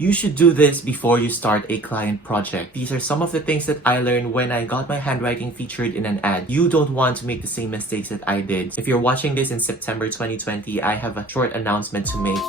You should do this before you start a client project. These are some of the things that I learned when I got my handwriting featured in an ad. You don't want to make the same mistakes that I did. If you're watching this in September 2020, I have a short announcement to make.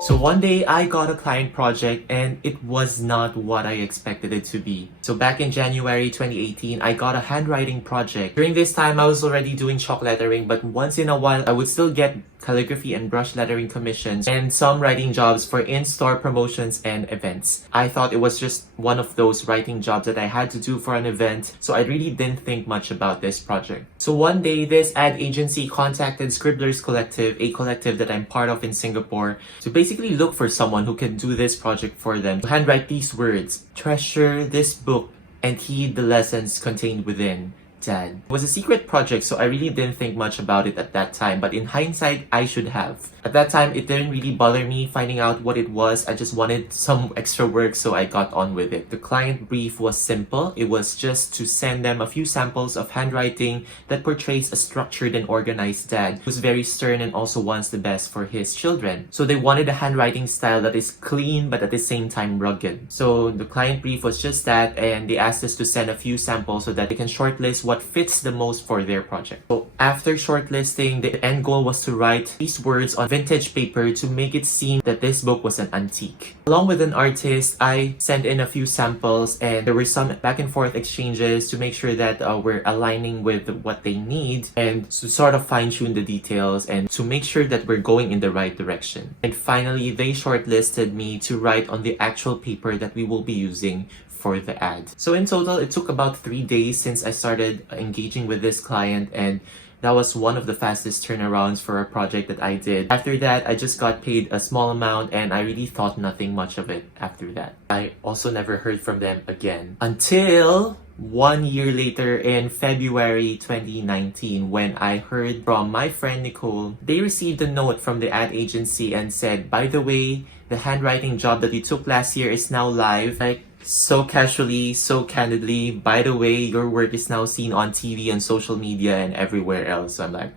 So one day I got a client project and it was not what I expected it to be. So back in January 2018, I got a handwriting project. During this time, I was already doing chalk lettering, but once in a while, I would still get calligraphy and brush lettering commissions and some writing jobs for in-store promotions and events. I thought it was just one of those writing jobs that I had to do for an event, so I really didn't think much about this project. So one day, this ad agency contacted Scribblers Collective, a collective that I'm part of in Singapore, to basically look for someone who can do this project for them. To handwrite these words: treasure this book and heed the lessons contained within. Dad. It was a secret project, so I really didn't think much about it at that time, but in hindsight, I should have. At that time, it didn't really bother me finding out what it was. I just wanted some extra work, so I got on with it. The client brief was simple. It was just to send them a few samples of handwriting that portrays a structured and organized dad who's very stern and also wants the best for his children. So they wanted a handwriting style that is clean but at the same time rugged. So the client brief was just that, and they asked us to send a few samples so that they can shortlist what fits the most for their project. So after shortlisting, the end goal was to write these words on vintage paper to make it seem that this book was an antique. Along with an artist, I sent in a few samples and there were some back and forth exchanges to make sure that we're aligning with what they need and to sort of fine-tune the details and to make sure that we're going in the right direction. And finally, they shortlisted me to write on the actual paper that we will be using for the ad. So in total, it took about 3 days since I started engaging with this client, and that was one of the fastest turnarounds for a project that I did. After that, I just got paid a small amount and I really thought nothing much of it after that. I also never heard from them again until 1 year later in February 2019 when I heard from my friend Nicole. They received a note from the ad agency and said, by the way, the handwriting job that you took last year is now live. Like, so casually, so candidly, by the way, your work is now seen on TV and social media and everywhere else. So I'm like,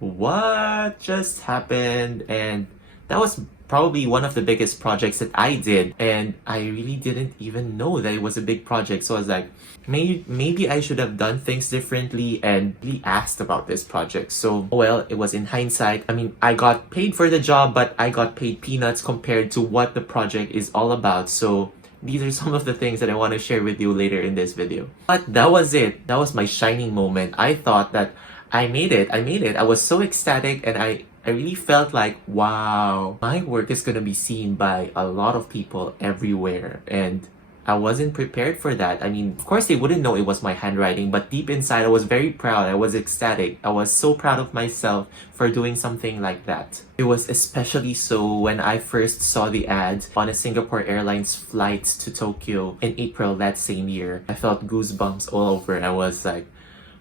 what just happened? And that was probably one of the biggest projects that I did, and I really didn't even know that it was a big project. So I was like, maybe I should have done things differently and really asked about this project. So well, it was in hindsight. I mean, I got paid for the job, but I got paid peanuts compared to what the project is all about. So these are some of the things that I want to share with you later in this video. But that was it. That was my shining moment. I thought that I made it. I was so ecstatic, and I really felt like, wow, my work is gonna be seen by a lot of people everywhere. And I wasn't prepared for that. I mean, of course they wouldn't know it was my handwriting, but deep inside I was very proud. I was ecstatic. I was so proud of myself for doing something like that. It was especially so when I first saw the ad on a Singapore Airlines flight to Tokyo in April that same year. I felt goosebumps all over. I was like,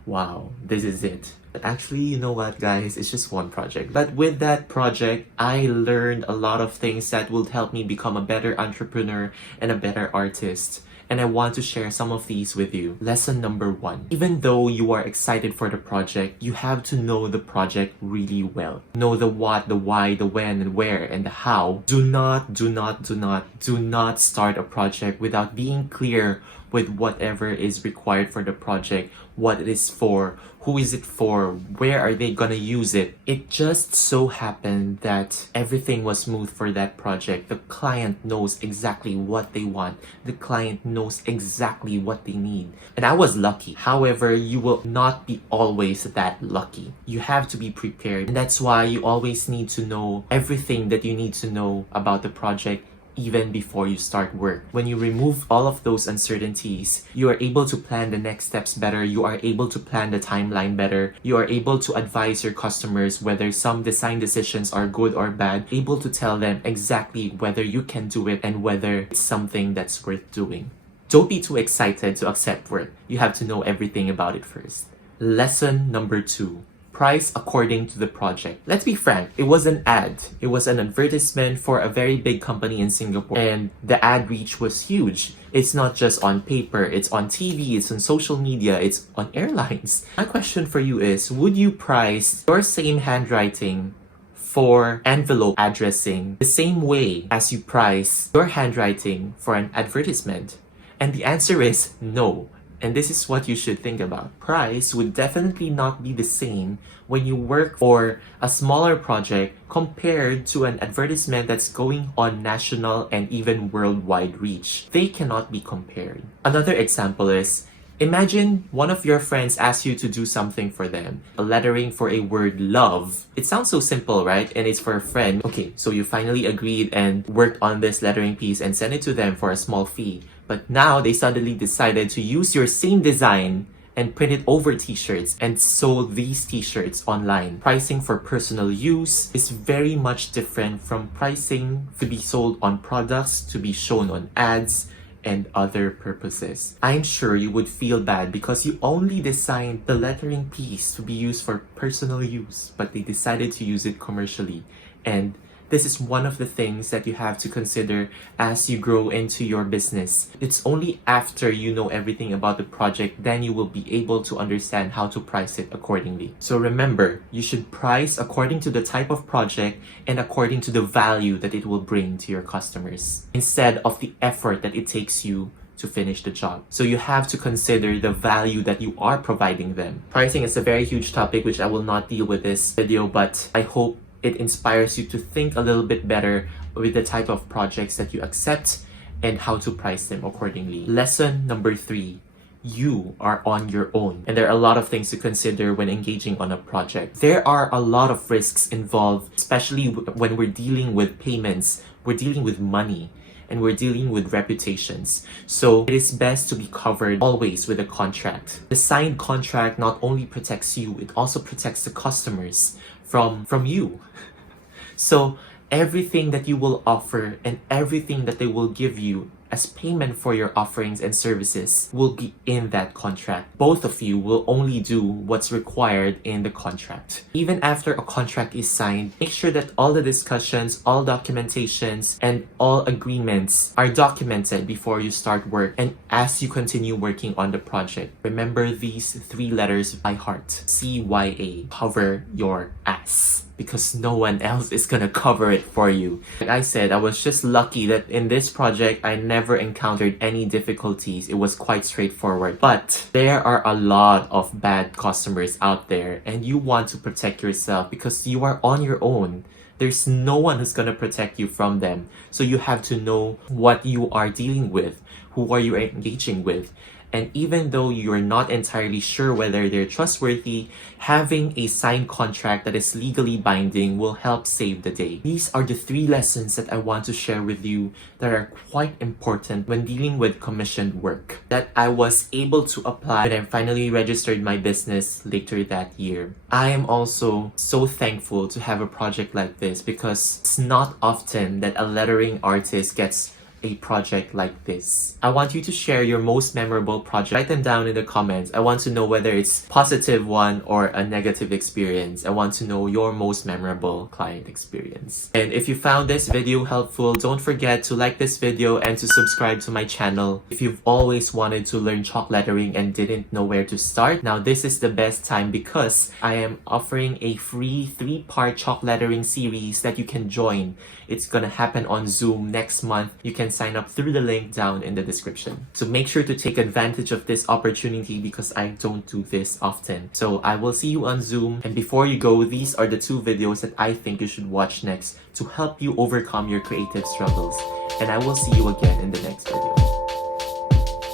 wow, this is it. But actually, you know what, guys? It's just one project. But with that project, I learned a lot of things that will help me become a better entrepreneur and a better artist. And I want to share some of these with you. Lesson number 1. Even though you are excited for the project, you have to know the project really well. Know the what, the why, the when, and where, and the how. Do not start a project without being clear with whatever is required for the project, what it is for, who is it for, where are they gonna use it. It just so happened that everything was smooth for that project. The client knows exactly what they want. The client knows exactly what they need. And I was lucky. However, you will not be always that lucky. You have to be prepared. And that's why you always need to know everything that you need to know about the project even before you start work. When you remove all of those uncertainties, you are able to plan the next steps better. You are able to plan the timeline better. You are able to advise your customers whether some design decisions are good or bad, able to tell them exactly whether you can do it and whether it's something that's worth doing. Don't be too excited to accept work. You have to know everything about it first. Lesson number 2. Price according to the project. Let's be frank, it was an ad. It was an advertisement for a very big company in Singapore, and the ad reach was huge. It's not just on paper, it's on TV, it's on social media, it's on airlines. My question for you is, would you price your same handwriting for envelope addressing the same way as you price your handwriting for an advertisement? And the answer is no. And this is what you should think about. Price would definitely not be the same when you work for a smaller project compared to an advertisement that's going on national and even worldwide reach. They cannot be compared. Another example is, imagine one of your friends asks you to do something for them. A lettering for a word love. It sounds so simple, right? And it's for a friend. Okay, so you finally agreed and worked on this lettering piece and sent it to them for a small fee. But now they suddenly decided to use your same design and print it over t-shirts and sold these t-shirts online. Pricing for personal use is very much different from pricing to be sold on products, to be shown on ads, and other purposes. I'm sure you would feel bad because you only designed the lettering piece to be used for personal use, but they decided to use it commercially. And this is one of the things that you have to consider as you grow into your business. It's only after you know everything about the project, then you will be able to understand how to price it accordingly. So remember, you should price according to the type of project and according to the value that it will bring to your customers, instead of the effort that it takes you to finish the job. So you have to consider the value that you are providing them. Pricing is a very huge topic which I will not deal with this video, but I hope it inspires you to think a little bit better with the type of projects that you accept and how to price them accordingly. Lesson number 3. You are on your own, and there are a lot of things to consider when engaging on a project. There are a lot of risks involved, especially when we're dealing with payments, we're dealing with money, and we're dealing with reputations. So it is best to be covered always with a contract. The signed contract not only protects you, it also protects the customers from you. So everything that you will offer and everything that they will give you as payment for your offerings and services will be in that contract. Both of you will only do what's required in the contract. Even after a contract is signed, make sure that all the discussions, all documentations, and all agreements are documented before you start work and as you continue working on the project. Remember these 3 letters by heart. CYA. Cover your ass, because no one else is gonna cover it for you. Like I said, I was just lucky that in this project, I never encountered any difficulties. It was quite straightforward. But there are a lot of bad customers out there, and you want to protect yourself because you are on your own. There's no one who's gonna protect you from them. So you have to know what you are dealing with, who are you engaging with. And even though you're not entirely sure whether they're trustworthy, having a signed contract that is legally binding will help save the day. These are the 3 lessons that I want to share with you that are quite important when dealing with commissioned work that I was able to apply when I finally registered my business later that year. I am also so thankful to have a project like this because it's not often that a lettering artist gets a project like this. I want you to share your most memorable project. Write them down in the comments. I want to know whether it's positive one or a negative experience. I want to know your most memorable client experience. And if you found this video helpful, don't forget to like this video and to subscribe to my channel. If you've always wanted to learn chalk lettering and didn't know where to start, now this is the best time because I am offering a free 3-part chalk lettering series that you can join. It's gonna happen on Zoom next month. You can sign up through the link down in the description. So make sure to take advantage of this opportunity because I don't do this often. So I will see you on Zoom. And before you go, these are the 2 videos that I think you should watch next to help you overcome your creative struggles. And I will see you again in the next video.